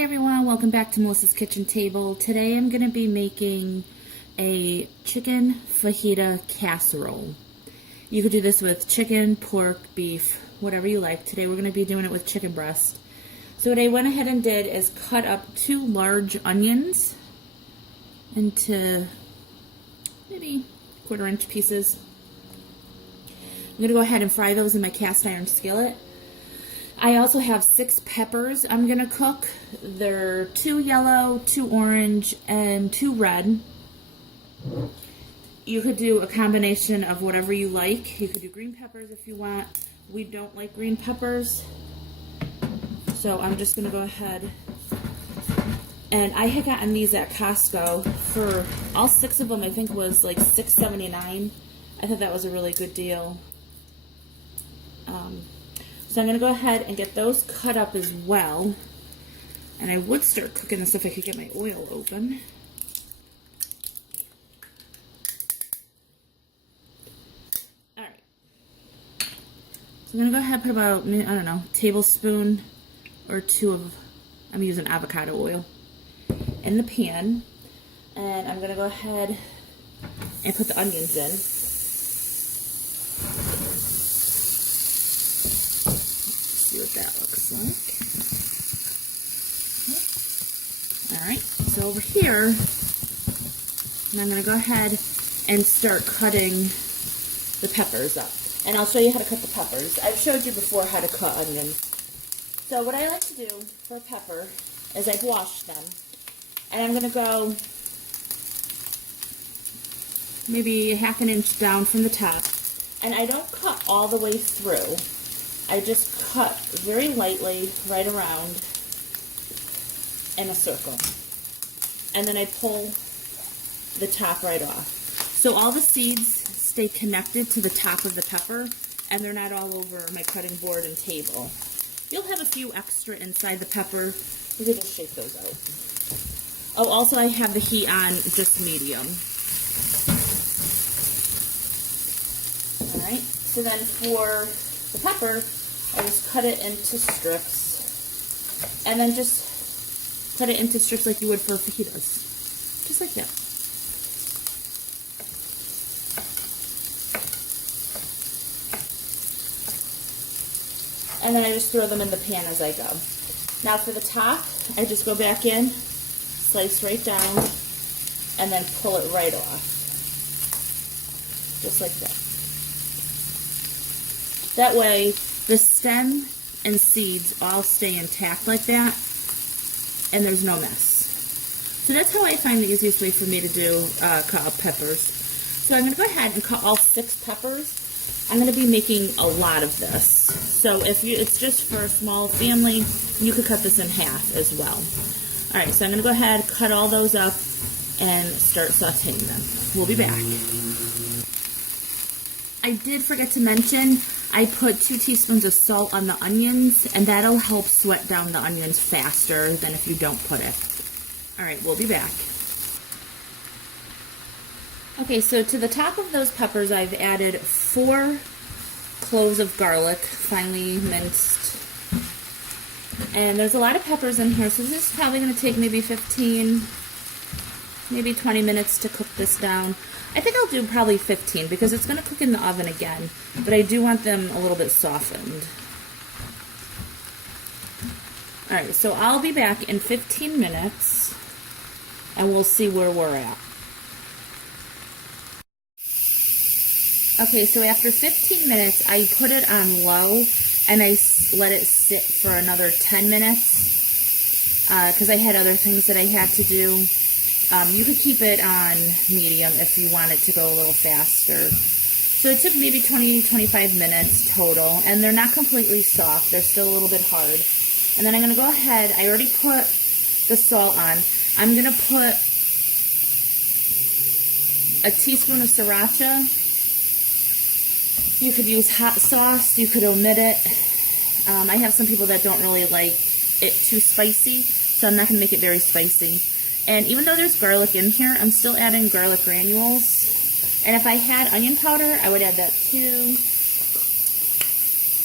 Hi everyone, welcome back to Melissa's Kitchen Table. Today I'm going to be making a chicken fajita casserole. You could do this with chicken, pork, beef, whatever you like. Today we're going to be doing it with chicken breast. So what I went ahead and did is cut up 2 large onions into maybe 1/4 inch pieces. I'm going to go ahead and fry those in my cast iron skillet. I also have 6 peppers I'm going to cook. They're 2 yellow, 2 orange, and 2 red. You could do a combination of whatever you like. You could do green peppers if you want. We don't like green peppers. So I'm just going to go ahead. And I had gotten these at Costco for all 6 of them. I think was like $6.79. I thought that was a really good deal. So I'm going to go ahead and get those cut up as well. And I would start cooking this if I could get my oil open. Alright. So I'm going to go ahead and put about, I don't know, tablespoon or 2 of, I'm using avocado oil, in the pan. And I'm going to go ahead and put the onions in. See what that looks like. Okay. Alright, so over here, I'm going to go ahead and start cutting the peppers up. And I'll show you how to cut the peppers. I've showed you before how to cut onions. So what I like to do for a pepper is I've washed them. And I'm going to go maybe 1/2 inch down from the top. And I don't cut all the way through. I just cut very lightly right around in a circle. And then I pull the top right off. So all the seeds stay connected to the top of the pepper and they're not all over my cutting board and table. You'll have a few extra inside the pepper. You can just shake those out. Oh, also I have the heat on just medium. Alright, so then for the pepper, I just cut it into strips, and then just cut it into strips like you would for fajitas, just like that. And then I just throw them in the pan as I go. Now for the top, I just go back in, slice right down, and then pull it right off, just like that. That way, the stem and seeds all stay intact like that, and there's no mess. So that's how I find the easiest way for me to do cut up peppers. So I'm going to go ahead and cut all 6 peppers. I'm going to be making a lot of this. So if it's just for a small family, you could cut this in half as well. Alright, so I'm going to go ahead, cut all those up, and start sauteing them. We'll be back. I did forget to mention, I put 2 teaspoons of salt on the onions, and that'll help sweat down the onions faster than if you don't put it. Alright, we'll be back. Okay, so to the top of those peppers, I've added 4 cloves of garlic, finely minced. And there's a lot of peppers in here, so this is probably going to take maybe 15, maybe 20 minutes to cook this down. I think I'll do probably 15 because it's going to cook in the oven again, but I do want them a little bit softened. Alright, so I'll be back in 15 minutes and we'll see where we're at. Okay, so after 15 minutes, I put it on low and I let it sit for another 10 minutes because I had other things that I had to do. You could keep it on medium if you want it to go a little faster. So it took maybe 20-25 minutes total, and they're not completely soft. They're still a little bit hard. And then I'm going to go ahead. I already put the salt on. I'm going to put a teaspoon of sriracha. You could use hot sauce. You could omit it. I have some people that don't really like it too spicy, so I'm not going to make it very spicy. And even though there's garlic in here, I'm still adding garlic granules. And if I had onion powder, I would add that too.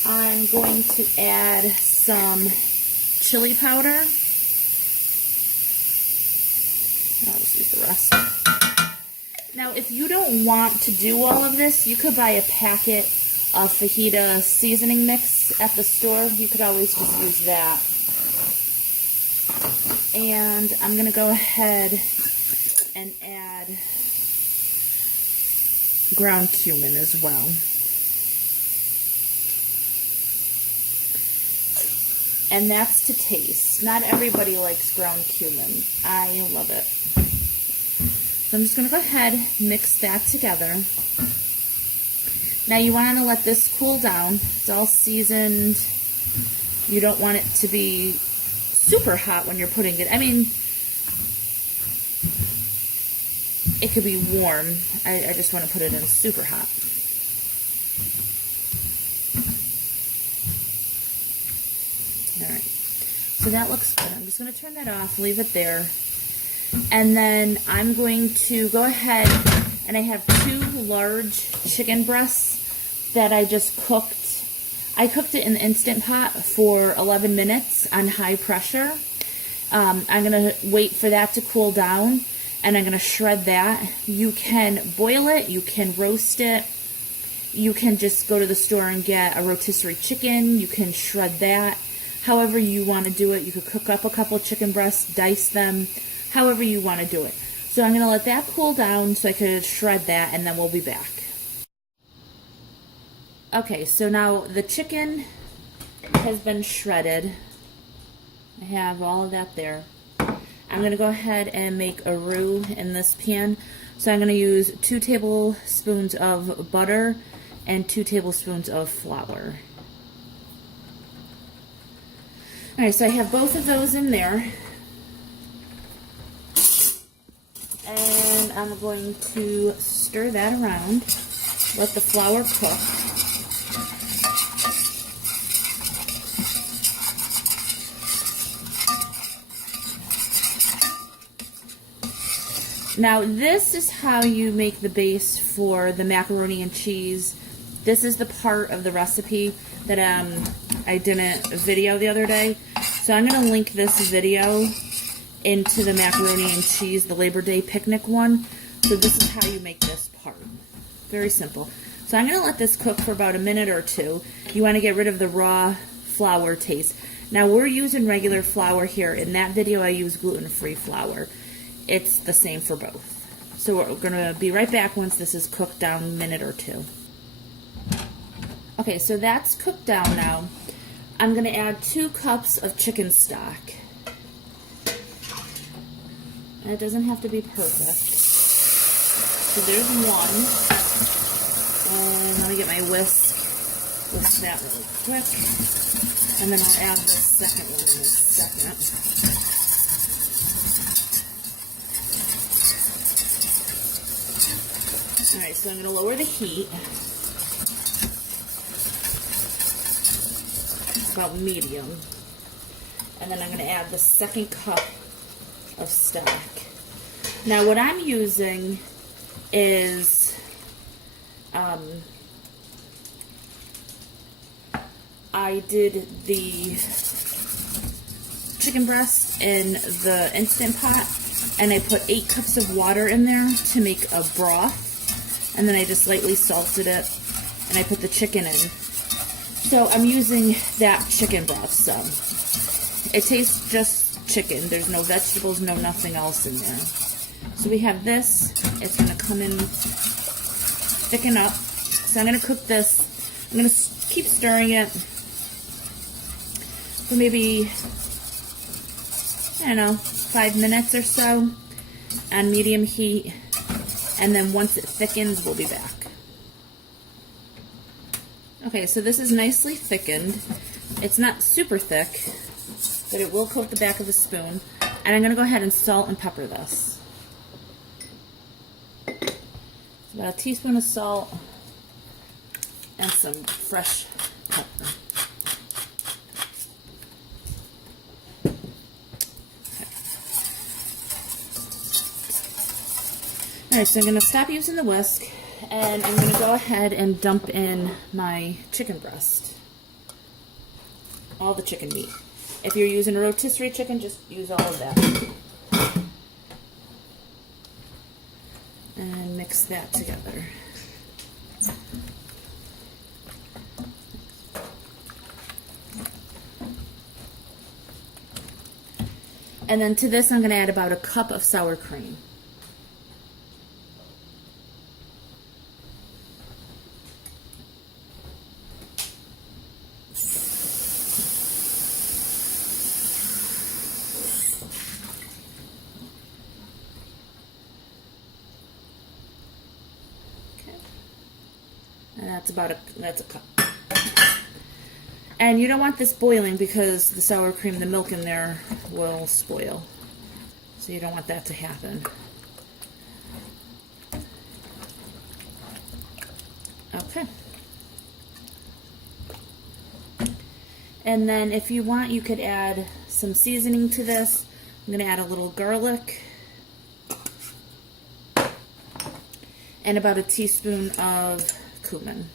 I'm going to add some chili powder. I'll just use the rest. Now, if you don't want to do all of this, you could buy a packet of fajita seasoning mix at the store. You could always just use that. And I'm going to go ahead and add ground cumin as well. And that's to taste. Not everybody likes ground cumin. I love it. So I'm just going to go ahead, mix that together. Now you want to let this cool down. It's all seasoned. You don't want it to be super hot when you're putting it. I mean, it could be warm. I just want to put it in super hot. Alright, so that looks good. I'm just going to turn that off, leave it there. And then I'm going to go ahead, and I have 2 large chicken breasts that I just cooked. I cooked it in the Instant Pot for 11 minutes on high pressure. I'm going to wait for that to cool down, and I'm going to shred that. You can boil it, you can roast it, you can just go to the store and get a rotisserie chicken, you can shred that. However you want to do it, you could cook up a couple chicken breasts, dice them, however you want to do it. So I'm going to let that cool down so I could shred that, and then we'll be back. Okay, so now the chicken has been shredded. I have all of that there. I'm going to go ahead and make a roux in this pan. So I'm going to use 2 tablespoons of butter and 2 tablespoons of flour. Alright, so I have both of those in there. And I'm going to stir that around. Let the flour cook. Now, this is how you make the base for the macaroni and cheese. This is the part of the recipe that I didn't video the other day. So I'm going to link this video into the macaroni and cheese, the Labor Day picnic one. So this is how you make this part. Very simple. So I'm going to let this cook for about a minute or 2. You want to get rid of the raw flour taste. Now, we're using regular flour here. In that video, I use gluten-free flour. It's the same for both. So we're going to be right back once this is cooked down a minute or 2. Okay, so that's cooked down now. I'm going to add 2 cups of chicken stock. And it doesn't have to be perfect. So there's 1. And let me get my whisk. Whisk that really quick. And then I'll add the second one in a second. Alright, so I'm going to lower the heat. About medium. And then I'm going to add the second cup of stock. Now what I'm using is I did the chicken breast in the Instant Pot, and I put 8 cups of water in there to make a broth, and then I just lightly salted it, and I put the chicken in. So I'm using that chicken broth some. It tastes just chicken. There's no vegetables, no nothing else in there. So we have this. It's going to come in, thicken up. So I'm going to cook this. I'm going to keep stirring it for maybe, I don't know, 5 minutes or so on medium heat. And then once it thickens, we'll be back. Okay, so this is nicely thickened. It's not super thick, but it will coat the back of the spoon. And I'm going to go ahead and salt and pepper this. So about a teaspoon of salt and some fresh pepper. Okay. Alright, so I'm going to stop using the whisk. And I'm going to go ahead and dump in my chicken breast. All the chicken meat. If you're using a rotisserie chicken, just use all of that. mix that together. And then to this, I'm going to add about a cup of sour cream. Okay. And that's a cup. And you don't want this boiling because the sour cream, the milk in there will spoil. So you don't want that to happen. Okay. And then if you want, you could add some seasoning to this. I'm going to add a little garlic and about a teaspoon of cumin.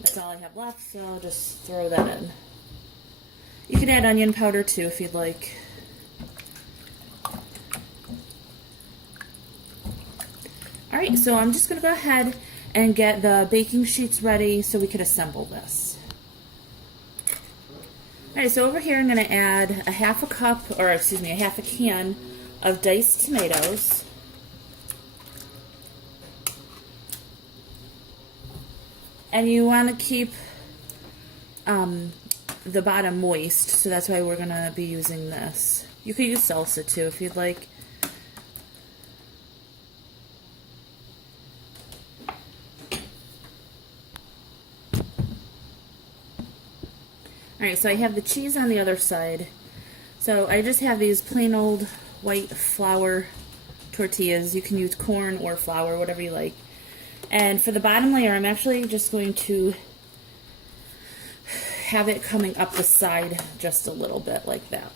That's all I have left, so I'll just throw that in. You could add onion powder too if you'd like. Alright, so I'm just going to go ahead and get the baking sheets ready so we could assemble this. Alright, so over here I'm going to add a half a can of diced tomatoes. And you want to keep the bottom moist, so that's why we're going to be using this. You could use salsa too if you'd like. Alright, so I have the cheese on the other side. So I just have these plain old white flour tortillas. You can use corn or flour, whatever you like. And for the bottom layer, I'm actually just going to have it coming up the side just a little bit like that.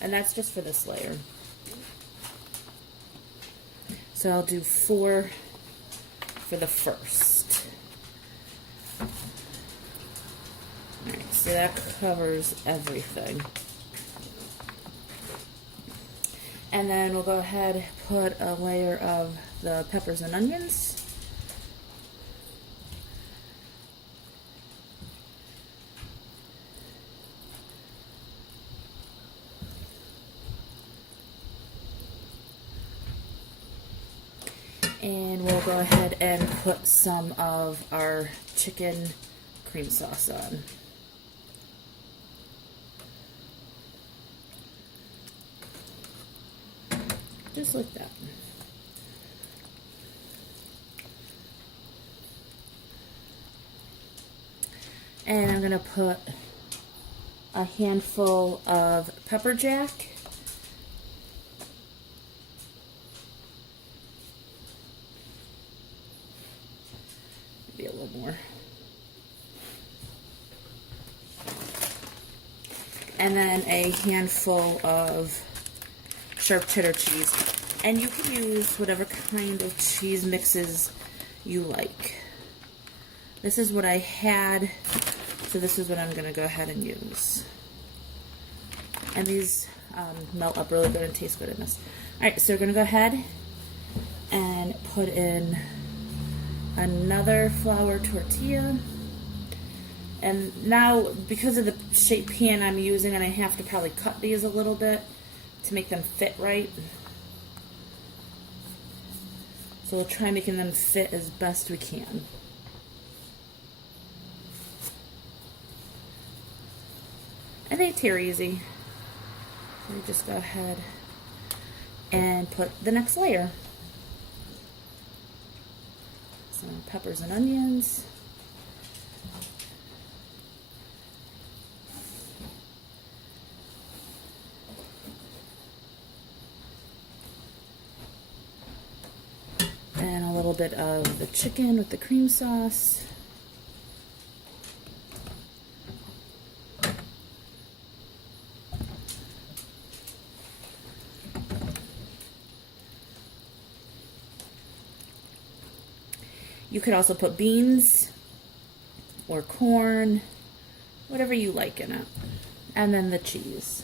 And that's just for this layer. So I'll do 4 for the first. Alright, so that covers everything. And then we'll go ahead and put a layer of the peppers and onions. And we'll go ahead and put some of our chicken cream sauce on. Just like that. And I'm going to put a handful of pepper jack. Maybe a little more. And then a handful of sharp cheddar cheese, and you can use whatever kind of cheese mixes you like. This is what I had, so this is what I'm going to go ahead and use. And these melt up really good and taste good in this. Alright, so we're going to go ahead and put in another flour tortilla. And now, because of the shaped pan I'm using, and I have to probably cut these a little bit to make them fit right. So we'll try making them fit as best we can. And they tear easy. So we just go ahead and put the next layer. Some peppers and onions. And a little bit of the chicken with the cream sauce. You could also put beans or corn, whatever you like in it. And then the cheese.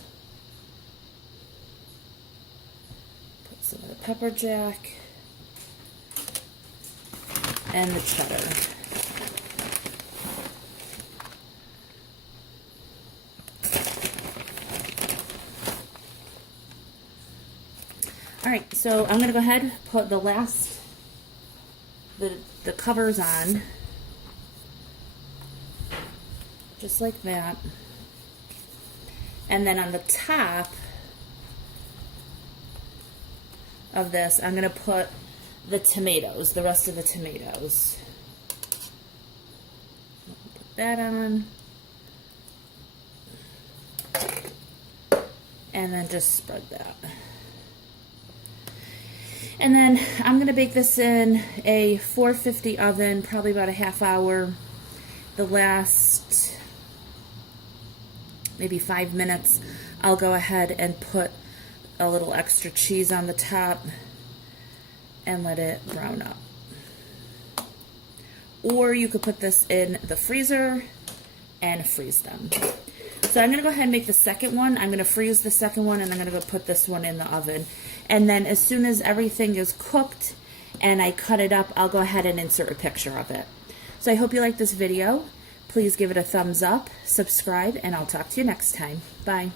some of the pepper jack and the cheddar. All right, so I'm gonna go ahead and put the covers on, just like that. And then on the top of this, I'm gonna put the tomatoes, the rest of the tomatoes. Put that on. And then just spread that. And then I'm going to bake this in a 450 oven, probably about a half hour. The last maybe 5 minutes, I'll go ahead and put a little extra cheese on the top and let it brown up. Or you could put this in the freezer and freeze them. So I'm going to go ahead and make the second one. I'm going to freeze the second one, and I'm going to go put this one in the oven. And then as soon as everything is cooked and I cut it up, I'll go ahead and insert a picture of it. So I hope you liked this video. Please give it a thumbs up, subscribe, and I'll talk to you next time. Bye.